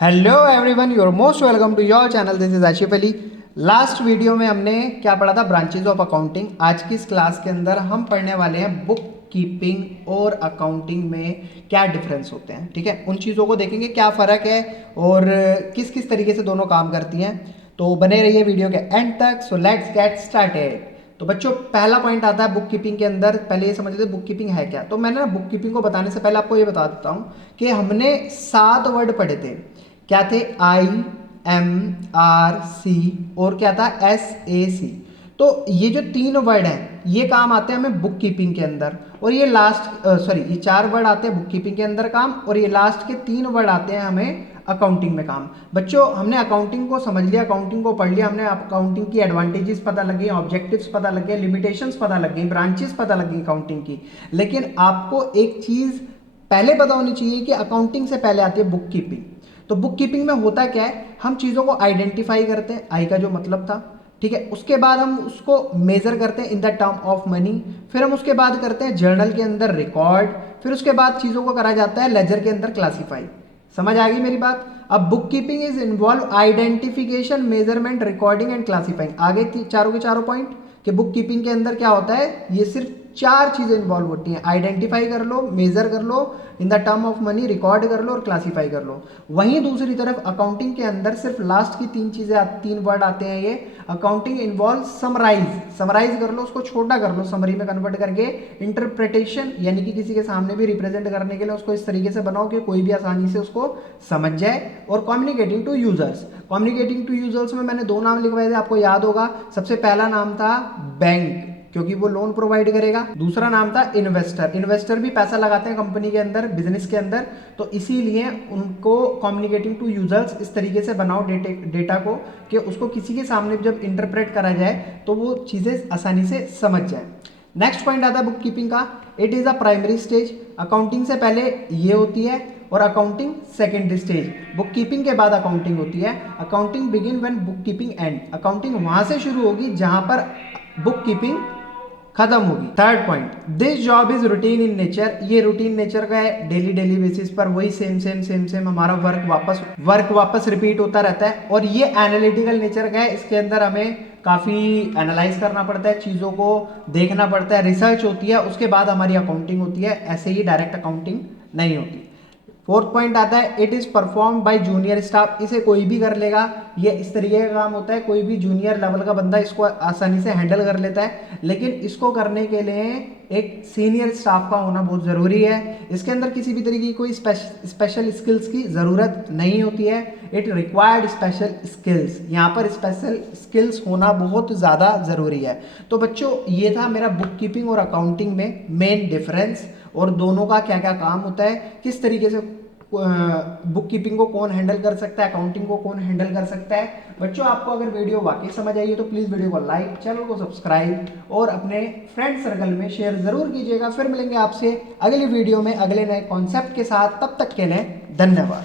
Hello everyone, your most welcome to your channel. This is Asif Ali. Last video में हमने क्या पढ़ा था? Branches of accounting. आज की इस क्लास के अंदर हम पढ़ने वाले हैं बुक कीपिंग और अकाउंटिंग में क्या डिफरेंस होते हैं। ठीक है, उन चीज़ों को देखेंगे क्या फ़र्क है और किस किस तरीके से दोनों काम करती हैं। तो बने रहिए वीडियो के एंड तक। So let's get started. तो बच्चों, पहला पॉइंट आता है बुक कीपिंग के अंदर। पहले ये समझ लेते बुक कीपिंग है क्या। तो मैंने ना बुक कीपिंग को बताने से पहले आपको ये बता देता हूँ कि हमने 7 वर्ड पढ़े थे। क्या थे? IMRC और क्या था? SAC। तो ये जो 3 वर्ड हैं ये काम आते हैं हमें बुक कीपिंग के अंदर, और ये ये 4 वर्ड आते हैं बुक कीपिंग के अंदर काम, और ये लास्ट के 3 वर्ड आते हैं हमें अकाउंटिंग में काम। बच्चों, हमने अकाउंटिंग को समझ लिया, अकाउंटिंग को पढ़ लिया, हमने अकाउंटिंग की एडवांटेजेस पता लग गई, ऑब्जेक्टिव्स पता लग गए, लिमिटेशंस पता लग गई, ब्रांचेस पता लग गई अकाउंटिंग की। लेकिन आपको एक चीज़ पहले पता होनी चाहिए कि अकाउंटिंग से पहले आती है बुक कीपिंग। तो बुक कीपिंग में होता क्या है, हम चीज़ों को आइडेंटिफाई करते हैं, आई का जो मतलब था। ठीक है, उसके बाद हम उसको मेजर करते हैं इन द टर्म ऑफ मनी। फिर हम उसके बाद करते हैं जर्नल के अंदर रिकॉर्ड। फिर उसके बाद चीज़ों को करा जाता है लेजर के अंदर क्लासीफाई। समझ आ गई मेरी बात? अब book keeping is involve identification, measurement, recording and classifying. आगे चारों के चारों पॉइंट कि बुक कीपिंग के अंदर क्या होता है, ये सिर्फ 4 चीज़ें इन्वॉल्व होती हैं। आइडेंटिफाई कर लो, मेजर कर लो, in the term of money record कर लो और क्लासीफाई कर लो। वहीं दूसरी तरफ अकाउंटिंग के अंदर सिर्फ लास्ट की 3 चीज़ें, 3 वर्ड आते हैं ये। अकाउंटिंग इन्वॉल्व समराइज, समराइज कर लो, उसको छोटा कर लो, समरी में कन्वर्ट करके। इंटरप्रिटेशन, यानी कि किसी के सामने भी रिप्रेजेंट करने के लिए उसको इस तरीके से बनाओ कि कोई भी आसानी से उसको समझ जाए। और communicating to users, communicating to users में मैंने 2 नाम लिखवाए थे, आपको याद होगा। सबसे पहला नाम था बैंक, क्योंकि वो लोन प्रोवाइड करेगा। दूसरा नाम था इन्वेस्टर, इन्वेस्टर भी पैसा लगाते हैं कंपनी के अंदर, बिजनेस के अंदर। तो इसीलिए उनको कम्युनिकेटिंग टू यूजर्स इस तरीके से बनाओ डेटा को कि उसको किसी के सामने जब इंटरप्रेट करा जाए तो वो चीज़ें आसानी से समझ जाए। नेक्स्ट पॉइंट आता है बुक कीपिंग का, it is a primary stage. Accounting से पहले ये होती है और accounting second stage. Book keeping के बाद अकाउंटिंग होती है। Accounting begin when book keeping and, accounting वहां से शुरू होगी जहां पर बुक कीपिंग खत्म होगी। Third point, this job is routine in nature. ये रूटीन नेचर का है, डेली डेली बेसिस पर वही सेम हमारा वर्क वापस रिपीट होता रहता है। और ये एनालिटिकल नेचर का है, इसके अंदर हमें काफ़ी एनालाइज करना पड़ता है, चीज़ों को देखना पड़ता है, रिसर्च होती है, उसके बाद हमारी अकाउंटिंग होती है। ऐसे ही डायरेक्ट अकाउंटिंग नहीं होती। फोर्थ पॉइंट आता है, it is perform by junior staff. इसे कोई भी कर लेगा, ये इस तरीके का काम होता है, कोई भी जूनियर लेवल का बंदा इसको आसानी से हैंडल कर लेता है। लेकिन इसको करने के लिए एक सीनियर स्टाफ का होना बहुत ज़रूरी है। इसके अंदर किसी भी तरीके की कोई स्पेशल स्किल्स की ज़रूरत नहीं होती है। इट रिक्वायर्ड स्पेशल स्किल्स, यहाँ पर स्पेशल स्किल्स होना बहुत ज़्यादा ज़रूरी है। तो बच्चों, ये था मेरा बुक कीपिंग और अकाउंटिंग में मेन डिफरेंस, और दोनों का क्या क्या काम होता है, किस तरीके से बुक कीपिंग को कौन हैंडल कर सकता है, अकाउंटिंग को कौन हैंडल कर सकता है। बच्चों, आपको अगर वीडियो वाकई समझ आई है तो प्लीज़ वीडियो को लाइक, चैनल को सब्सक्राइब और अपने फ्रेंड सर्कल में शेयर ज़रूर कीजिएगा। फिर मिलेंगे आपसे अगली वीडियो में अगले नए कॉन्सेप्ट के साथ। तब तक के लिए धन्यवाद।